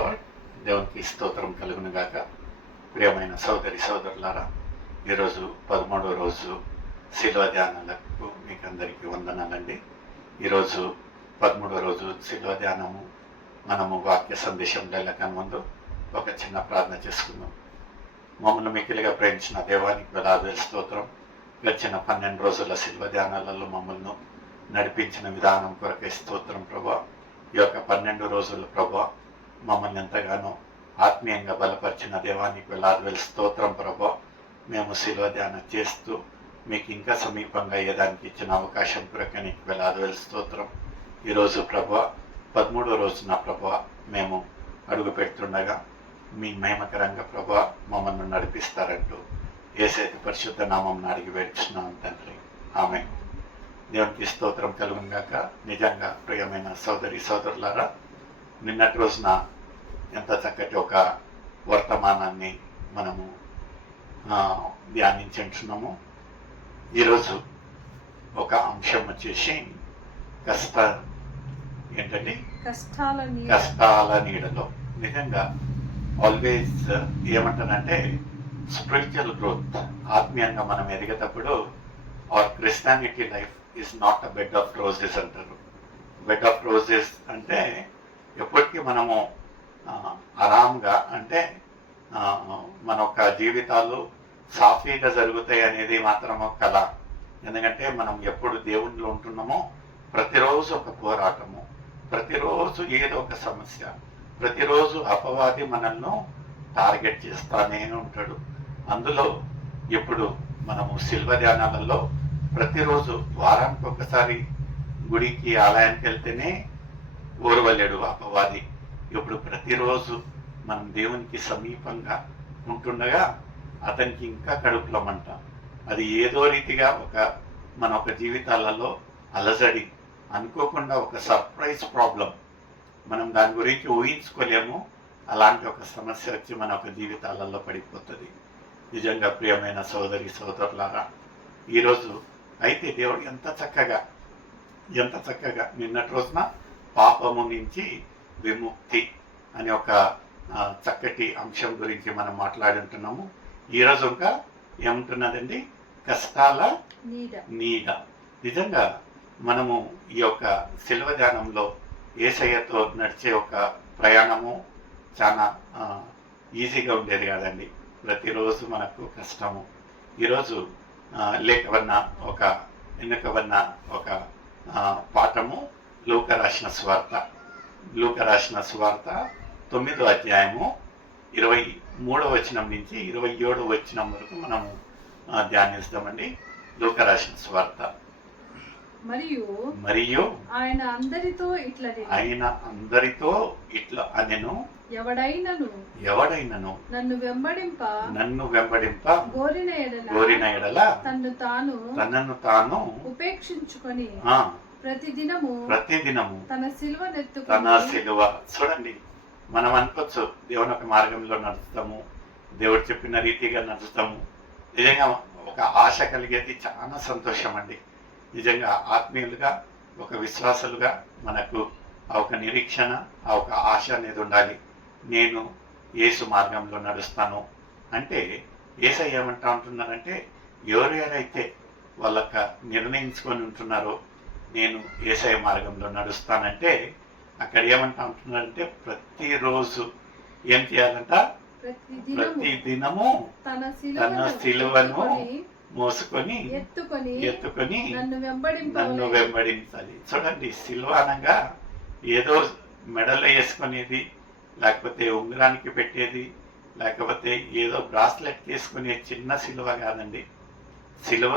Lord. దేవునికి స్తోత్రం కలుగును గాక. ప్రియమైన సోదరి సోదరులారా, ఈరోజు 13వ రోజు శిలువ ధ్యానాలకు మీకు అందరికీ వందనాలండి. ఈరోజు 13వ రోజు శిలువ ధ్యానము. మనము వాక్య సందేశం వెళ్ళక ముందు ఒక చిన్న ప్రార్థన చేసుకుందాం. మమ్మల్ని మిక్కిలిగా ప్రేమించిన దేవానికి వేలాది స్తోత్రం. గడిచిన 12 రోజుల శిలువ ధ్యానాలలో మమ్మల్ని నడిపించిన విధానం కొరకే స్తోత్రం ప్రభా. ఈ యొక్క 12 రోజుల ప్రభా మమ్మల్ని ఎంతగానో ఆత్మీయంగా బలపరిచిన దేవానికి వేలాది స్తోత్రం ప్రభా. మేము శిలువ ధ్యానం చేస్తూ మీకు ఇంకా సమీపంగా అయ్యేదానికి ఇచ్చిన అవకాశం కొరకే నీకు వేలాది స్తోత్రం. ఈరోజు ప్రభా 13వ రోజున ప్రభా మేము అడుగు పెడుతుండగా మీ మహిమకరంగా ప్రభా మమ్మల్ని నడిపిస్తారంటూ యేసయ్య పరిశుద్ధ నామం అడిగి వేడుచున్నాను తండ్రి, ఆమేన్. దేవునికి స్తోత్రం కలుగును గాక. నిజంగా ప్రియమైన సోదరి సోదరులారా, నిన్నటి రోజున ఎంత చక్కటి ఒక వర్తమానాన్ని మనము ధ్యానించుంటున్నాము. ఈరోజు ఒక అంశం వచ్చేసి కష్టాల నీడలో. నిజంగా ఆల్వేస్ ఏమంటానంటే స్పిరిచువల్ గ్రోత్, ఆత్మీయంగా మనం ఎదిగేటప్పుడు or Christianity life is not a bed of roses అంటారు. బెడ్ ఆఫ్ రోజెస్ అంటే ఎప్పటికీ మనము ఆరాంగా అంటే మన యొక్క జీవితాలు సాఫీగా జరుగుతాయి అనేది మాత్రం ఒక కళ. ఎందుకంటే మనం ఎప్పుడు దేవునిలో ఉంటున్నామో ప్రతిరోజు ఒక పోరాటము, ప్రతిరోజు ఏదో ఒక సమస్య, ప్రతిరోజు అపవాది మనల్ని టార్గెట్ చేస్తానే ఉంటాడు. అందులో ఇప్పుడు మనము శిల్వ ధ్యానాలలో ప్రతిరోజు వారానికి ఒకసారి గుడికి ఆలయానికి వెళ్తేనే ఓర్వలేడు అపవాది. ఇప్పుడు ప్రతిరోజు మనం దేవునికి సమీపంగా ఉంటుండగా అతనికి ఇంకా కడుపులో మంట. అది ఏదో రీతిగా మన ఒక జీవితాలలో అలజడి, అనుకోకుండా ఒక సర్ప్రైజ్ ప్రాబ్లం, మనం దాని గురించి ఊహించుకోలేము. అలాంటి ఒక సమస్య వచ్చి మన ఒక జీవితాలలో పడిపోతుంది. నిజంగా ప్రియమైన సోదరి సోదరులారా, ఈరోజు అయితే దేవుడు ఎంత చక్కగా నిన్నటి రోజున పాపము నుంచి విముక్తి అనే ఒక చక్కటి అంశం గురించి మనం మాట్లాడుతున్నాము. ఈరోజు ఇంకా ఏముంటున్నదండి, కష్టాల నీడ. నిజంగా మనము ఈ యొక్క శిల్వ ధ్యానంలో యేసయ్యతో నడిచే ఒక ప్రయాణము చాలా ఈజీగా ఉండేది కాదండి. ప్రతిరోజు మనకు కష్టము. ఈరోజు ఎన్నికబడిన ఒక పాఠము లూకా రాసిన సువార్త 9వ అధ్యాయము 23వ వచనం నుంచి 27వ వచనం వరకు మనము ధ్యానిస్తామండి. లూకా రాసిన సువార్త. మరియు ఆయన అందరితో ఇట్లా అనెను, ఎవడైనను నన్ను వెంబడింప గోరిన ఎడల తనను తాను ఉపేక్షించుకొని ప్రతిదినము తన సిలువ. చూడండి, మనం అనుకోవచ్చు దేవుని ఒక మార్గంలో నడుస్తాము, దేవుడు చెప్పిన రీతిగా నడుస్తాము. నిజంగా ఒక ఆశ కలిగేది చాలా సంతోషం అండి. నిజంగా ఆత్మీయులుగా, ఒక విశ్వాసులుగా మనకు ఆ ఒక నిరీక్షణ, ఆ ఒక ఆశ అనేది ఉండాలి. నేను యేసు మార్గంలో నడుస్తాను అంటే యేసయ్య ఏమంటా ఉంటున్నారంటే, ఎవరైతే వాళ్ళక నిర్ణయించుకొని ఉంటున్నారో నేను యేసయ్య మార్గంలో నడుస్తానంటే అక్కడ ఏమంటా ఉంటున్నారంటే ప్రతిరోజు ఏం చేయాలంట, ప్రతిదినము తన సిలువను మోసుకొని ఎత్తుకొని నన్ను వెంబడించాలి. చూడండి, సిలువ అనగా ఏదో మెడలో వేసుకునేది, లేకపోతే ఉంగరానికి పెట్టేది, లేకపోతే ఏదో బ్రాస్లెట్ తీసుకునే చిన్న సిలువ కాదండి. సిలువ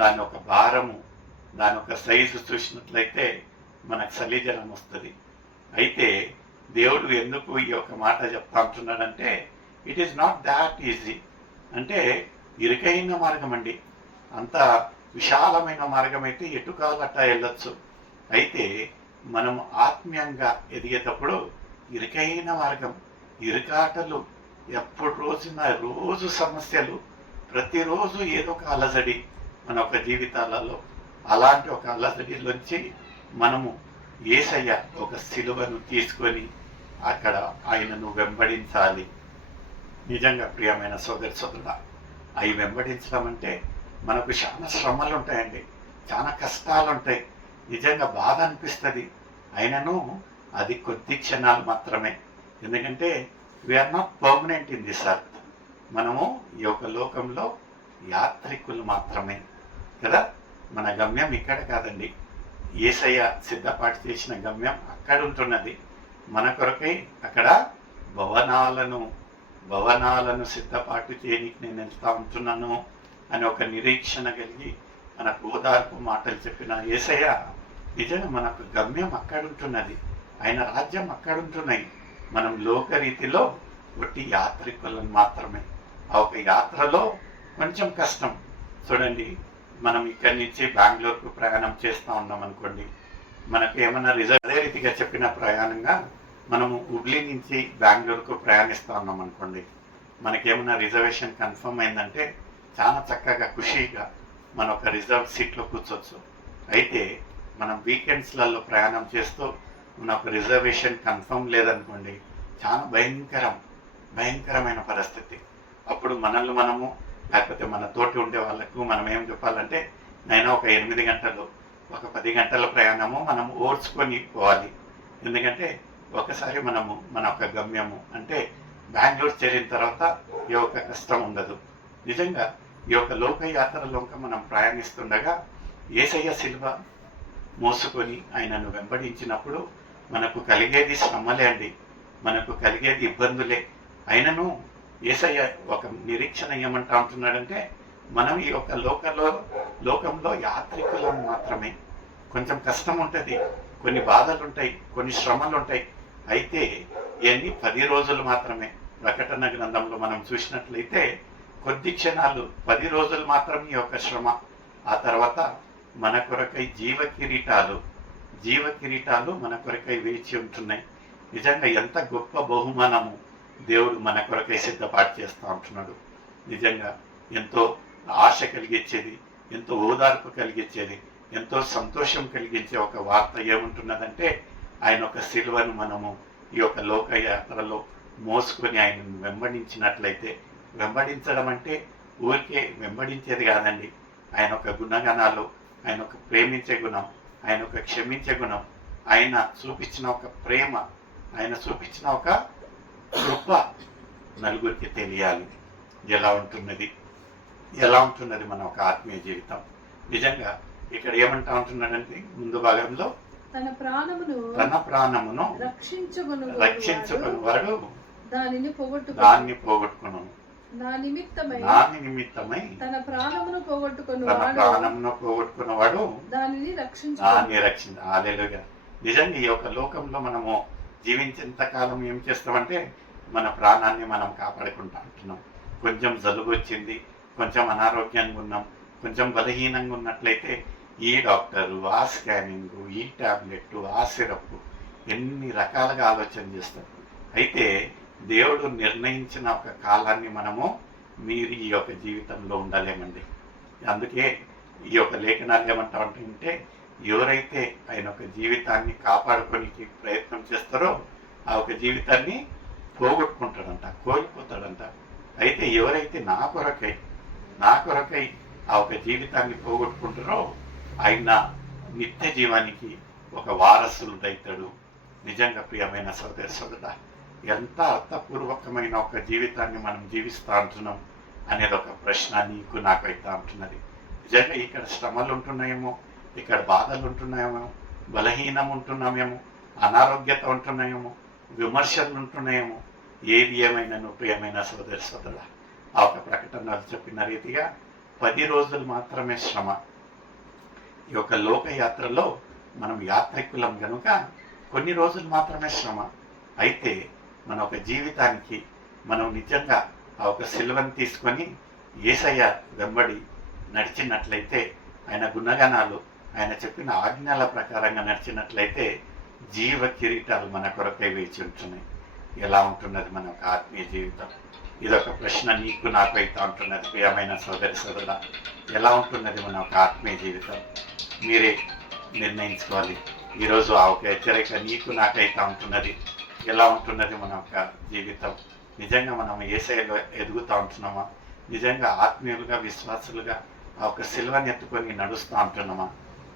దాని ఒక భారము, దాని ఒక సైజు చూసినట్లయితే మనకు సలీజలం వస్తుంది. అయితే దేవుడు ఎందుకు ఈ యొక్క మాట చెప్తా ఉంటున్నాడంటే, it is not that easy. అంటే ఇరుకైన మార్గం అండి, అంత విశాలమైన మార్గం అయితే ఎటు కావాలట్టా వెళ్ళొచ్చు. అయితే మనం ఆత్మీయంగా ఎదిగేటప్పుడు ఇరుకైన మార్గం, ఇరుకాటలు, ఎప్పుడు రోజు సమస్యలు, ప్రతిరోజు ఏదో ఒక అలజడి మన ఒక జీవితాలలో. అలాంటి ఒక అలజడిలోంచి మనము యేసయ్య ఒక సిలువను తీసుకొని అక్కడ ఆయనను వెంబడించాలి. నిజంగా ప్రియమైన సోదరి సోదరుడా, అవి వెంబడించడం అంటే మనకు చాలా శ్రమలు ఉంటాయండి, చాలా కష్టాలు ఉంటాయి, నిజంగా బాధ అనిపిస్తుంది. అయినను అది కొద్ది క్షణాలు మాత్రమే. ఎందుకంటే we're not permanent in this earth. మనము ఈ యొక్క లోకంలో యాత్రికులు మాత్రమే కదా. మన గమ్యం ఇక్కడ కాదండి. యేసయ్య సిద్ధపాటు చేసిన గమ్యం అక్కడ ఉంటున్నది. మన కొరకై అక్కడ భవనాలను సిద్ధపాటు చేయడానికి నేను వెళ్తా ఉంటున్నాను అని ఒక నిరీక్షణ కలిగి మనకు ఓదార్పు మాటలు చెప్పిన యేసయ్య నిజంగా మనకు గమ్యం అక్కడ ఉంటున్నది, ఆయన రాజ్యం అక్కడ ఉంటున్నాయి. మనం లోకరీతిలో ఒట్టి యాత్రికులను మాత్రమే. ఆ ఒక యాత్రలో కొంచెం కష్టం. చూడండి, మనం ఇక్కడి నుంచి బెంగళూరుకు ప్రయాణం చేస్తూ ఉన్నాం అనుకోండి, మనకు ఏమైనా అదే రీతిగా చెప్పిన ప్రయాణంగా మనము హుబ్లీ నుంచి బెంగళూరుకు ప్రయాణిస్తూ ఉన్నాం అనుకోండి, మనకేమైనా రిజర్వేషన్ కన్ఫర్మ్ అయిందంటే చాలా చక్కగా ఖుషీగా మన ఒక రిజర్వ్ సీట్లో కూర్చోవచ్చు. అయితే మనం వీకెండ్స్లలో ప్రయాణం చేస్తూ మన ఒక రిజర్వేషన్ కన్ఫర్మ్ లేదనుకోండి, చాలా భయంకరమైన పరిస్థితి. అప్పుడు మనల్ని మనము, లేకపోతే మన తోటి ఉండే వాళ్ళకు మనం ఏం చెప్పాలంటే, నైనా ఒక 8 గంటలు, ఒక 10 గంటల ప్రయాణము మనం ఓర్చుకొని పోవాలి. ఎందుకంటే ఒకసారి మనము మన ఒక గమ్యము అంటే బెంగళూరు చేరిన తర్వాత ఈ యొక్క కష్టం ఉండదు. నిజంగా ఈ యొక్క లోకయాత్రలో మనం ప్రయాణిస్తుండగా యేసయ్య శిలువ మోసుకొని ఆయనను వెంబడించినప్పుడు మనకు కలిగేది శ్రమలే అండి, మనకు కలిగేది ఇబ్బందులే. అయినను యేసయ్య ఒక నిరీక్షణ ఏమంటా ఉంటున్నాడంటే, మనం ఈ యొక్క లోకంలో యాత్రికులను మాత్రమే. కొంచెం కష్టం ఉంటుంది, కొన్ని బాధలు ఉంటాయి, కొన్ని శ్రమలు ఉంటాయి. అయితే ఇవన్నీ 10 రోజులు మాత్రమే. ప్రకటన గ్రంథంలో మనం చూసినట్లయితే కొద్ది క్షణాలు, 10 రోజులు మాత్రమే ఈ యొక్క శ్రమ. ఆ తర్వాత మన కొరకై జీవ కిరీటాలు మన కొరకై వేచి ఉంటున్నాయి. నిజంగా ఎంత గొప్ప బహుమానము దేవుడు మన కొరకై సిద్ధపాటు చేస్తూ ఉంటున్నాడు. నిజంగా ఎంతో ఆశ కలిగించేది, ఎంతో ఓదార్పు కలిగించేది, ఎంతో సంతోషం కలిగించే ఒక వార్త ఏముంటున్నదంటే, ఆయన ఒక శిలువను మనము ఈ యొక్క లోకయాత్రలో మోసుకొని ఆయనను వెంబడించినట్లయితే, వెంబడించడం అంటే ఊరికే వెంబడించేది కాదండి. ఆయన ఒక గుణగణాలు, ఆయన ఒక ప్రేమించే గుణం, ఆయన ఒక క్షమించే గుణం, ఆయన చూపించిన ఒక ప్రేమ, ఆయన చూపించిన ఒక కృప నలుగురికి తెలియాలి. ఎలా ఉంటున్నది మన ఒక ఆత్మీయ జీవితం. నిజంగా ఇక్కడ ఏమంటా ఉంటున్నాడంటే, ముందు భాగంలో తన ప్రాణమును రక్షించుకునేవాడు దానిని పోగొట్టుకును, దాని నిమిత్తమై తన ప్రాణమును పోగొట్టుకున్నవాడు దానిని రక్షించు. హల్లెలూయా. నిజంగా ఈ యొక్క లోకంలో మనము జీవించేంత కాలం ఏం చేస్తామంటే, మన ప్రాణాన్ని మనం కాపాడుకుంటా ఉంటున్నాం. కొంచెం జలుబు వచ్చింది, కొంచెం అనారోగ్యంగా ఉన్నాం, కొంచెం బలహీనంగా ఉన్నట్లయితే ఈ డాక్టరు, ఆ స్కానింగ్, ఈ టాబ్లెట్, ఆ సిరప్, ఎన్ని రకాలుగా ఆలోచన చేస్తారు. అయితే దేవుడు నిర్ణయించిన ఒక కాలాన్ని మనము మీరు ఈ యొక్క జీవితంలో ఉండలేమండి. అందుకే ఈ యొక్క లేఖనాలు ఏమంటా ఉంటుంటే, ఎవరైతే ఆయన ఒక జీవితాన్ని కాపాడుకోనికి ప్రయత్నం చేస్తారో ఆ ఒక జీవితాన్ని కోల్పోతాడంట. అయితే ఎవరైతే నా కొరకై ఆ ఒక జీవితాన్ని పోగొట్టుకుంటారో ఆయన నిత్య జీవానికి ఒక వారసుడైతాడు. నిజంగా ప్రియమైన సోదరుడా, ఎంత అర్థపూర్వకమైన ఒక జీవితాన్ని మనం జీవిస్తూ ఉంటున్నాం అనేది ఒక ప్రశ్న నీకు నాకు అయితే ఉంటున్నది. నిజంగా ఇక్కడ శ్రమలు ఉంటున్నాయేమో, ఇక్కడ బాధలు ఉంటున్నాయేమో, బలహీనం ఉంటున్నామేమో, అనారోగ్యత ఉంటున్నాయేమో, విమర్శలు ఉంటున్నాయేమో. ఏది ఏమైనా ప్రియమైన సోదరుడా, ఆ ఒక ప్రకటనలు చెప్పిన రీతిగా 10 రోజులు మాత్రమే శ్రమ. ఈ యొక్క లోకయాత్రలో మనం యాత్రికులం కనుక కొన్ని రోజులు మాత్రమే శ్రమ. అయితే మన ఒక జీవితానికి మనం నిజంగా ఆ ఒక సిలువను తీసుకొని యేసయ్య వెంబడి నడిచినట్లయితే, ఆయన గుణగణాలు, ఆయన చెప్పిన ఆజ్ఞల ప్రకారంగా నడిచినట్లయితే జీవ కిరీటాలు మన కొరకై వేచి ఉంటున్నాయి. ఎలా ఉంటున్నది మన ఒక ఆత్మీయ జీవితం? ఇదొక ప్రశ్న నీకు నాకు అయితే ఉంటున్నది. ప్రియమైన సోదరుడా, ఎలా ఉంటున్నది మన ఒక ఆత్మీయ జీవితం? మీరే నిర్ణయించుకోవాలి. ఈరోజు ఆ ఒక హెచ్చరిక నీకు నాకైతే ఉంటున్నది. ఎలా ఉంటున్నది మన యొక్క జీవితం? నిజంగా మనం యేసయ్యలో ఎదుగుతూ ఉంటున్నామా? నిజంగా ఆత్మీయులుగా విశ్వాసులుగా ఆ ఒక సిలువని ఎత్తుకొని నడుస్తూ ఉంటున్నామా?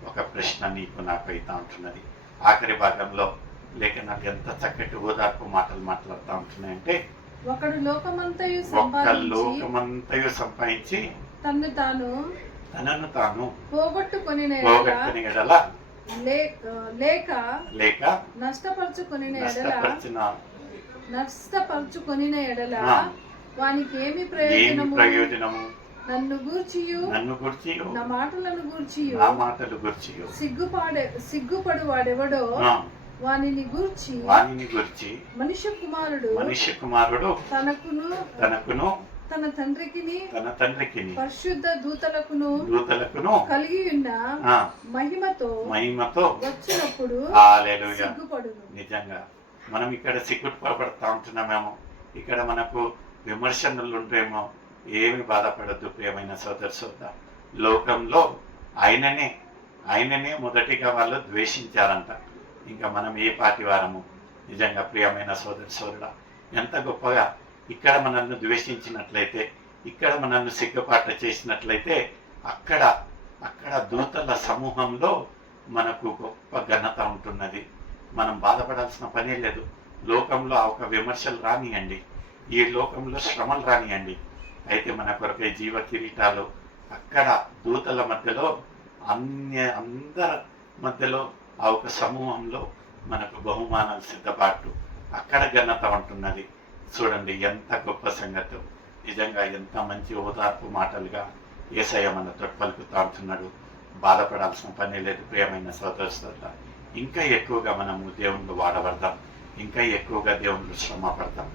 ఒక ప్రశ్న నీకు నాకు అయితా ఉంటున్నది. ఆఖరి భాగంలో లేఖనాలు ఎంత చక్కటి ఓదార్పు మాటలు మాట్లాడుతూ ఉంటున్నాయంటే, ఒకడు లోకమంతయు లోకమంతయు సంపాదించి తనను తాను పోగొట్టుకొని ఎడల లేక నష్టపరుచుకొని ఎడల వానికి ఏమి ప్రయోజనము? నన్ను గూర్చియు నా మాటలు గూర్చియు సిగ్గుపడు వాడెవడో వానిని గూర్చి మనుష్య కుమారుడు తనకును తన తండ్రికి పరిశుద్ధ దూతలకును కలిగి ఉన్న మహిమతో వచ్చినప్పుడు సిగ్గుపడును. నిజంగా మనం ఇక్కడ సిగ్గుపడతా ఉంటున్నామేమో, ఇక్కడ మనకు విమర్శనలు ఉంటాయేమో. ఏమి బాధపడద్దు ప్రియమైన సోదర. లోకంలో ఆయననే మొదటిగా వాళ్ళు ద్వేషించారంట. ఇంకా మనం ఏ పాటి వారము? నిజంగా ప్రియమైన సోదరుడా, ఎంత గొప్పగా ఇక్కడ మనల్ని ద్వేషించినట్లయితే, ఇక్కడ మనల్ని సిగ్గుపాట చేసినట్లయితే, అక్కడ దూతల సమూహంలో మనకు గొప్ప ఘనత ఉంటున్నది. మనం బాధపడాల్సిన పనే లేదు. లోకంలో ఆ ఒక విమర్శలు రానియండి, ఈ లోకంలో శ్రమలు రానియండి. అయితే మన కొరకై జీవ కిరీటాలు అక్కడ దూతల మధ్యలో అందరి మధ్యలో ఆ ఒక సమూహంలో మనకు బహుమానాలు సిద్ధపాటు అక్కడ ఘనత ఉంటున్నది. చూడండి ఎంత గొప్ప సంగతి. నిజంగా ఎంత మంచి ఓదార్పు మాటలుగా యేసయ్య మనతో పలుకుతా ఉంటున్నాడు. బాధపడాల్సిన పని లేదు ప్రియమైన సోదరుల. ఇంకా ఎక్కువగా మనము దేవుళ్ళు వాడబడతాం, ఇంకా ఎక్కువగా దేవుళ్ళు శ్రమ పడతాం.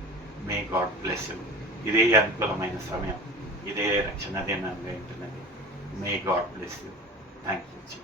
May God bless you. ఇదే అనుకూలమైన సమయం, ఇదే రక్షణ దినంగా ఉంటున్నది. May God bless you. Thank you.